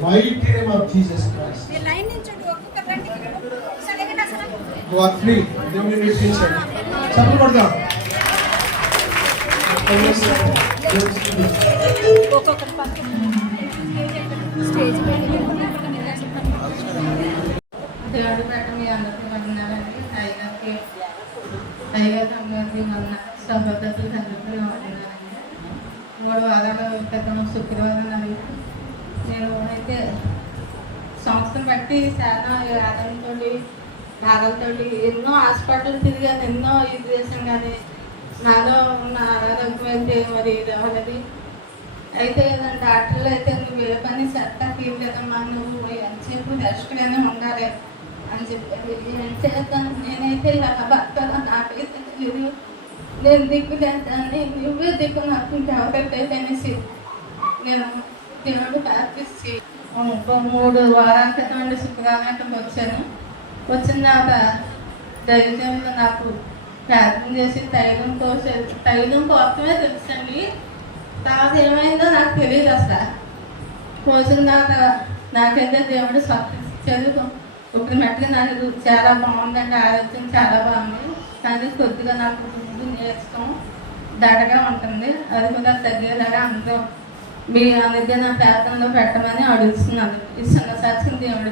Mighty name of Jesus Christ. You are free. దేవుని విడిపించండి. చప్పట్లు కొడదాం. దేవుడి పెట్ట మీ అందరికీ వందనాలండి. టైగర్ అందరికీ సహోదరులు అందరికీ వందనాలండి. 3 వారాల క్రితం శుక్రవారం నేను అయితే సంస్థను బట్టి చాలా బాధలతో ఎన్నో హాస్పిటల్ తిరిగాను, ఎన్నో ఇది చేసాను. కానీ నాలో ఉన్న ఆరోగ్యం అయితే మరి ఇది అవ్వలేదు. అయితే డాక్టర్లు అయితే నువ్వు ఏ పని సెట్ తీయలేదమ్మా, నువ్వు ఎంతసేపు రెస్ట్గానే ఉండాలి అని చెప్పారు. ఏం చేద్దాను నేనైతే బతకాల నాకైతే తెలియదు, నేను దిక్కు లేదాన్ని, నువ్వే దిక్కు నాకు ఇంకెవరైతే అనేసి నేను దేవుడు ప్రార్థించి 3 వారాల క్రితం శుక్రవారం వచ్చాను. వచ్చిన తర్వాత ధైర్యంలో నాకు ప్రార్థన చేసి తైలం కోసమే తెలుసండి. తర్వాత ఏమైందో నాకు తెలియదు అసలు. కోసిన తర్వాత నాకైతే దేవుడు స్వచ్ఛారు. ఇప్పుడు మట్టుగా నాకు చాలా బాగుందండి, ఆరోగ్యం చాలా బాగుంది. కానీ కొద్దిగా నాకు ముందు నేర్చుకోం దడగా ఉంటుంది, అది కూడా తగ్గేలాగా అందరూ మీ అనేది నా ప్రార్థనలో పెట్టమని అడుగుతున్నాను. ఈ చిన్న సత్యం దేవుడు